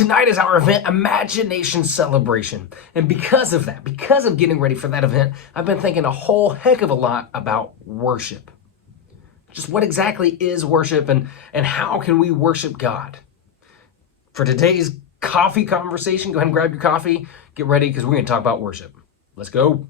Tonight is our event, Imagination Celebration. And because of that, because of getting ready for that event, I've been thinking a whole heck of a lot about worship. Just what exactly is worship and how can we worship God? For today's coffee conversation, go ahead and grab your coffee, get ready, because we're going to talk about worship. Let's go.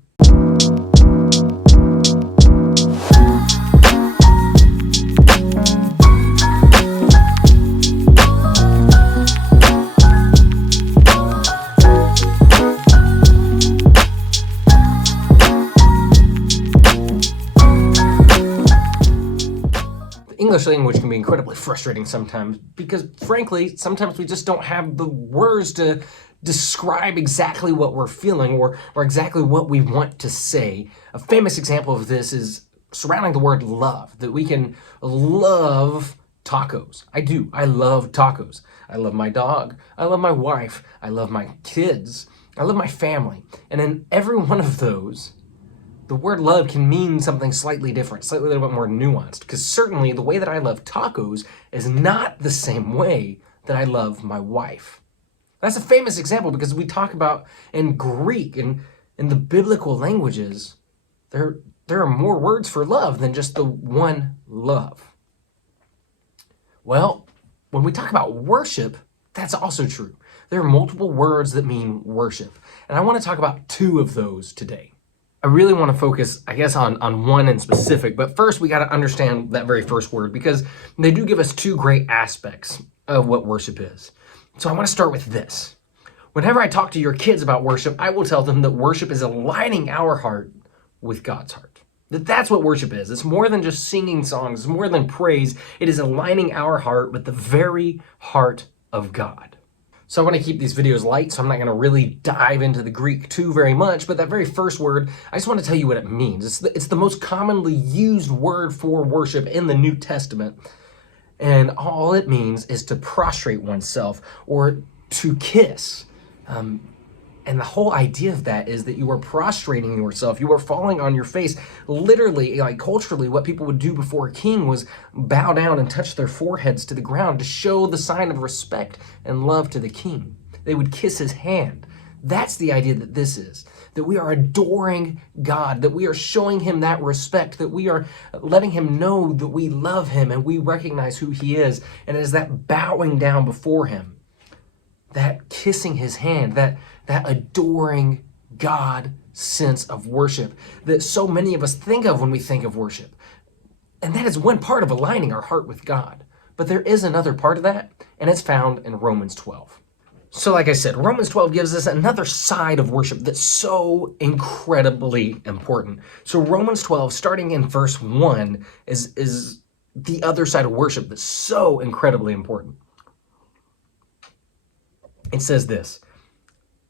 English language can be incredibly frustrating sometimes because, frankly, sometimes we just don't have the words to describe exactly what we're feeling or exactly what we want to say. A famous example of this is surrounding the word love, that we can love tacos. I do. I love tacos. I love my dog. I love my wife. I love my kids. I love my family. And in every one of those, the word love can mean something slightly different, slightly a little bit more nuanced, because certainly the way that I love tacos is not the same way that I love my wife. That's a famous example because we talk about in Greek and in the biblical languages, there are more words for love than just the one love. Well, when we talk about worship, that's also true. There are multiple words that mean worship, and I want to talk about two of those today. I really want to focus, I guess, on one in specific, but first we got to understand that very first word because they do give us two great aspects of what worship is. So I want to start with this. Whenever I talk to your kids about worship, I will tell them that worship is aligning our heart with God's heart. That's what worship is. It's more than just singing songs. It's more than praise. It is aligning our heart with the very heart of God. So I want to keep these videos light, so I'm not going to really dive into the Greek too very much, but that very first word, I just want to tell you what it means. It's the most commonly used word for worship in the New Testament, and all it means is to prostrate oneself or to kiss. And the whole idea of that is that you are prostrating yourself. You are falling on your face. Literally, like culturally, what people would do before a king was bow down and touch their foreheads to the ground to show the sign of respect and love to the king. They would kiss his hand. That's the idea that this is, that we are adoring God, that we are showing him that respect, that we are letting him know that we love him and we recognize who he is. And it is that bowing down before him, that kissing his hand, that adoring God sense of worship that so many of us think of when we think of worship. And that is one part of aligning our heart with God. But there is another part of that, and it's found in Romans 12. So like I said, Romans 12 gives us another side of worship that's so incredibly important. So Romans 12, starting in verse 1, is the other side of worship that's so incredibly important. It says this: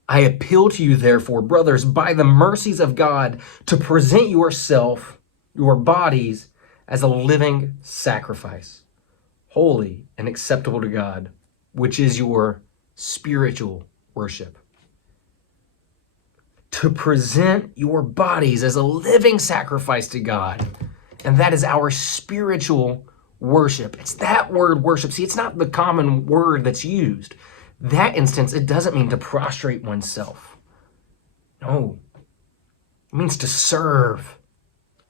I appeal to you, therefore, brothers, by the mercies of God, to present your bodies, as a living sacrifice, holy and acceptable to God, which is your spiritual worship. To present your bodies as a living sacrifice to God, and that is our spiritual worship. It's that word worship. See, it's not the common word that's used. That instance, it doesn't mean to prostrate oneself. No, it means to serve.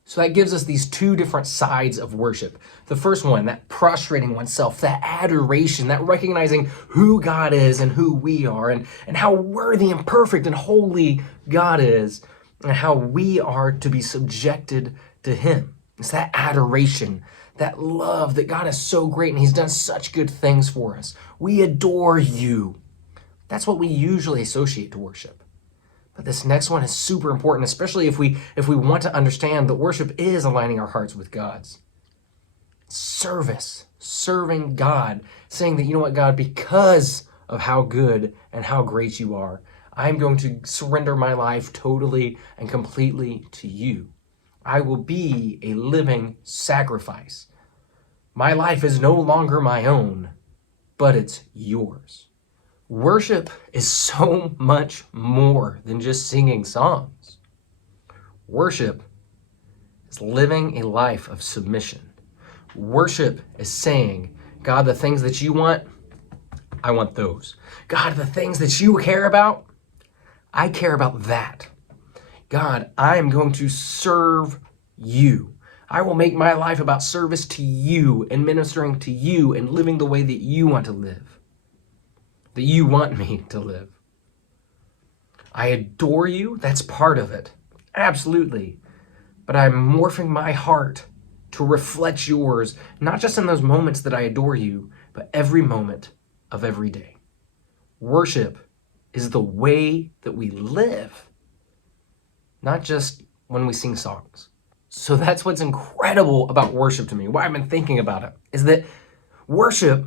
So that gives us these two different sides of worship. The first one, that prostrating oneself, that adoration, that recognizing who God is and who we are, and how worthy and perfect and holy God is, and how we are to be subjected to him. It's that adoration, that love that God is so great and he's done such good things for us. We adore you. That's what we usually associate to worship. But this next one is super important, especially if we want to understand that worship is aligning our hearts with God's. Service, serving God, saying that, you know what, God, because of how good and how great you are, I'm going to surrender my life totally and completely to you. I will be a living sacrifice. My life is no longer my own, but it's yours. Worship is so much more than just singing songs. Worship is living a life of submission. Worship is saying, God, the things that you want, I want those. God, the things that you care about, I care about that. God, I am going to serve you. I will make my life about service to you and ministering to you and living the way that you want to live, that you want me to live. I adore you. That's part of it. Absolutely. But I'm morphing my heart to reflect yours, not just in those moments that I adore you, but every moment of every day. Worship is the way that we live, not just when we sing songs. So that's what's incredible about worship to me. Why I've been thinking about it is that worship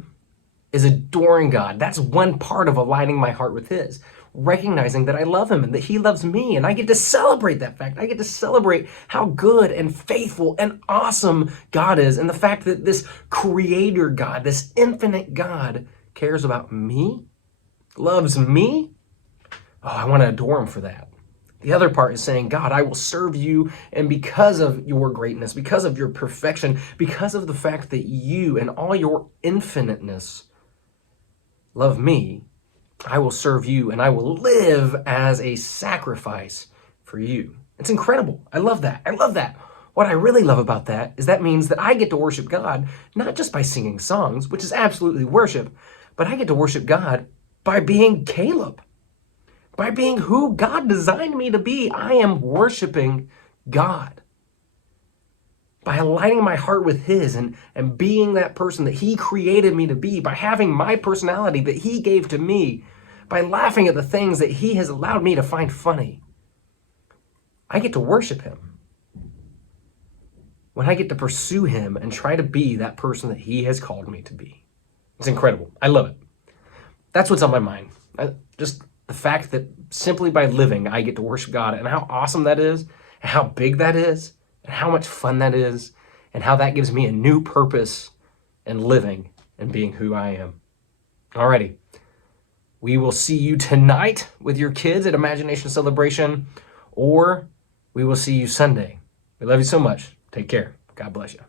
is adoring God. That's one part of aligning my heart with His, recognizing that I love Him and that He loves me, and I get to celebrate that fact. I get to celebrate how good and faithful and awesome God is, and the fact that this creator God, this infinite God, cares about me, loves me. Oh, I want to adore Him for that. The other part is saying, God, I will serve you, and because of your greatness, because of your perfection, because of the fact that you and all your infiniteness love me, I will serve you and I will live as a sacrifice for you. It's incredible. I love that. I love that. What I really love about that is that means that I get to worship God, not just by singing songs, which is absolutely worship, but I get to worship God by being Caleb, by being who God designed me to be. I am worshiping God. By aligning my heart with His and being that person that He created me to be, by having my personality that He gave to me, by laughing at the things that He has allowed me to find funny, I get to worship Him. When I get to pursue Him and try to be that person that He has called me to be. It's incredible. I love it. That's what's on my mind. Just the fact that simply by living, I get to worship God, and how awesome that is, and how big that is, and how much fun that is, and how that gives me a new purpose in living and being who I am. Alrighty. We will see you tonight with your kids at Imagination Celebration, or we will see you Sunday. We love you so much. Take care. God bless you.